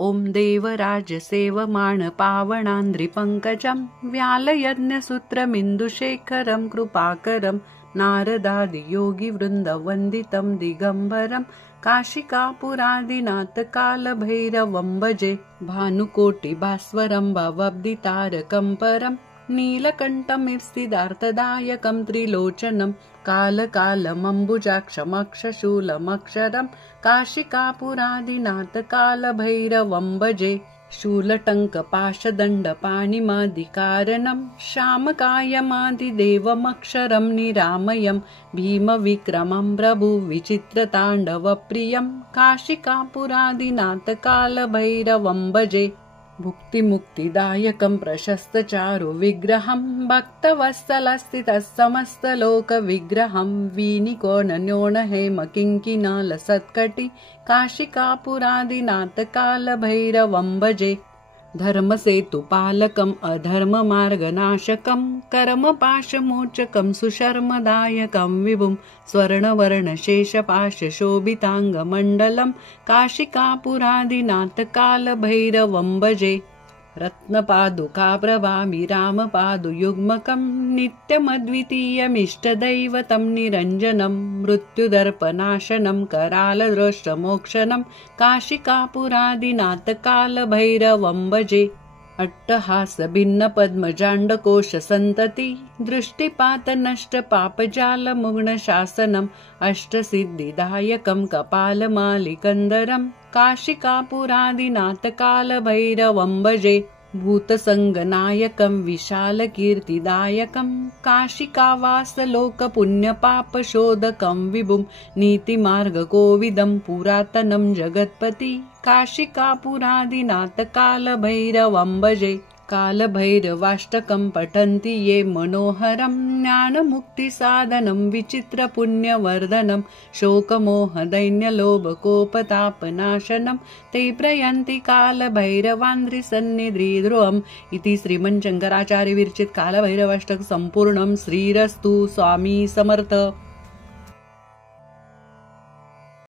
ॐ देवराजसेवमाण पावनान्द्रिपङ्कजं व्यालयज्ञसूत्रमिन्दुशेखरं कृपाकरं नारदादियोगिवृन्दवन्दितं दिगम्बरं काशिकापुरादिनाथकालभैरवं भजे भानुकोटिभास्वरं भवब्धितारकं परं नीलकण्ठमिर्सिदार्थदायकं त्रिलोचनं कालकालमम्बुजाक्षमक्षशूलमक्षरं काशिकापुरादिनाथकालभैरवं भजे शूलटङ्कपाशदण्डपाणिमादिकारणं श्यामकायमादिदेवमक्षरं निरामयं भीमविक्रमं प्रभुविचित्रताण्डवप्रियं काशिकापुरादिनाथकालभैरवं भजे भुक्तिमुक्तिदायकं प्रशस्तचारुविग्रहं भक्तवत्सलस्थितसमस्तलोकविग्रहं वीनिकोणन्योणहेमकिङ्किणालसत्कटि काशिकापुरादिनाथकालभैरवं भजे धर्मसेतुपालकम् अधर्ममार्गनाशकं कर्मपाशमोचकं सुशर्मदायकं विभुं स्वर्णवर्णशेषपाशशोभिताङ्गमण्डलं काशिकापुरादिनाथकालभैरवं भजे रत्नपादुकाप्रभामिरामपादुयुग्मकं नित्यमद्वितीयमिष्टदैवतं निरञ्जनं मृत्युदर्पनाशनं करालदृष्टमोक्षणं काशिकापुरादिनाथकालभैरवं भजे अट्टहासभिन्नपद्मजाण्डकोशसन्तति दृष्टिपातनष्टपापजालमुग्नशासनम् अष्टसिद्धिदायकं कपालमालिकन्दरं काशिकापुरादिनाथकालभैरवं भजे भूतसङ्गनायकं विशालकीर्तिदायकं काशिकावासलोकपुण्यपापशोधकं विभुं नीतिमार्गकोविदं पुरातनं जगत्पति काशिकापुरादिनाथकालभैरवं भजे कालभैरवाष्टकं पठन्ति ये मनोहरं ज्ञानमुक्तिसाधनं विचित्रपुण्यवर्धनं शोकमोहदैन्यलोभकोपतापनाशनं ते प्रयन्ति कालभैरवान्द्रिसन्निधिध्रुवम् इति श्रीमन्शङ्कराचार्यविरचित कालभैरवाष्टक सम्पूर्णं। श्रीरस्तु। स्वामी समर्थ।